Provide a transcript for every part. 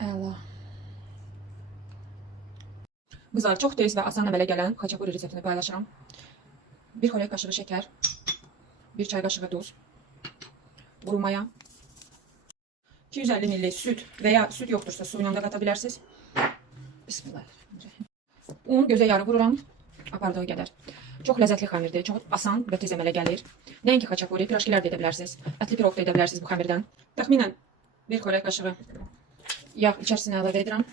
Əla. Qızlar, çox tez və asan əmələ gələn xaçapuri reseptini paylaşıram. 1 xörək qaşığı şəkər, 1 çay qaşığı duz, quru maya, 250 ml süt və ya süt yoxdursa suyla da qata bilərsiniz. Bismillahirrahmanirrahim. Un gözə yarı vururam, apardığı qədər. Çox ləzzətli xəmirdir, çox asan və tez əmələ gəlir. Nəinki xaçapuri, pirajkilər də edə bilərsiniz, ətli pirog da edə bilərsiniz bu xəmirdən. Təxminən 1 xörək qaşığı yağ içərisinə əlavə edirəm.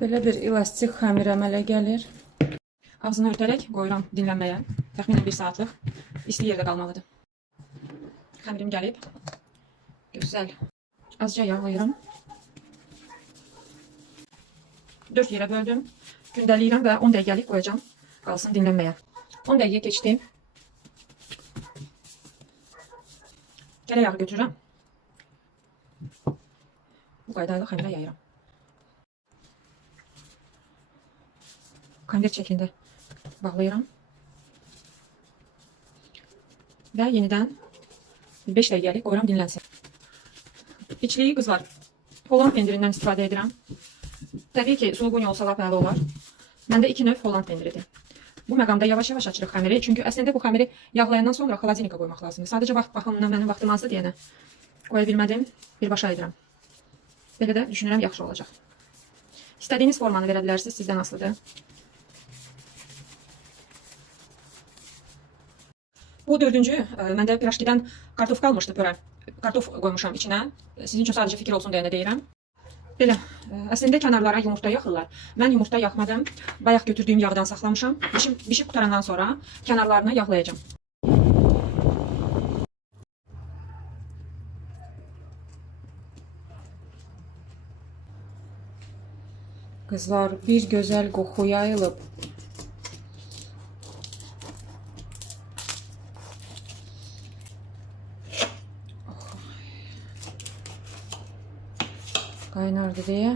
Belə bir elastik xəmir əmələ gəlir. Ağzını örtərək qoyuram dinlənməyə. Təxminən 1 saatlıq isti yerdə qalmalıdır. Xəmirim gəlib. Gözəl. Azca yağlayıram. 4 yerə böldüm. Gündəliyirəm və 10 dəqiqəlik qoyacağım. Qalsın dinlənməyə. 10 dəqiqə keçdi. Gələ yağı götürürəm. Bu qaydayla xəmirə yayıram. Konvert şəklində bağlayıram. Və yenidən 5 dəqiqəlik qoyuram dinlənsin. İçliyi qızlar, Holland pendirindən istifadə edirəm. Təbii ki, sulğun olsa lap əla olar. Məndə 2 növ Holland pendiridir. Bu məqamda yavaş-yavaş açırıq xəmiri. Çünki əslində bu xəmiri yağlayandan sonra xaladinika qoymaq lazımdır. Sadəcə vaxt baxımından mənim vaxtım azdır deyənə qoya bilmədim. Birbaşa edirəm. Belə də düşünürəm yaxşı olacaq. İstədiyiniz formanı verə bilərsiniz, sizdən asılıdır. Bu dördüncü, məndə pirajkidən kartof qalmışdı pöre. Kartof qoymuşam içinə. Sizin üçün sadəcə fikir olsun deyənə deyirəm. Belə, əslində kənarlara yumurta yaxırlar. Mən yumurta yaxmadım. Bayaq götürdüyüm yağdan saxlamışam. Bişib qutarandan sonra kənarlarını yağlayacağım. Qızlar, bir gözəl qoxu yayılıb. Qaynardı deyə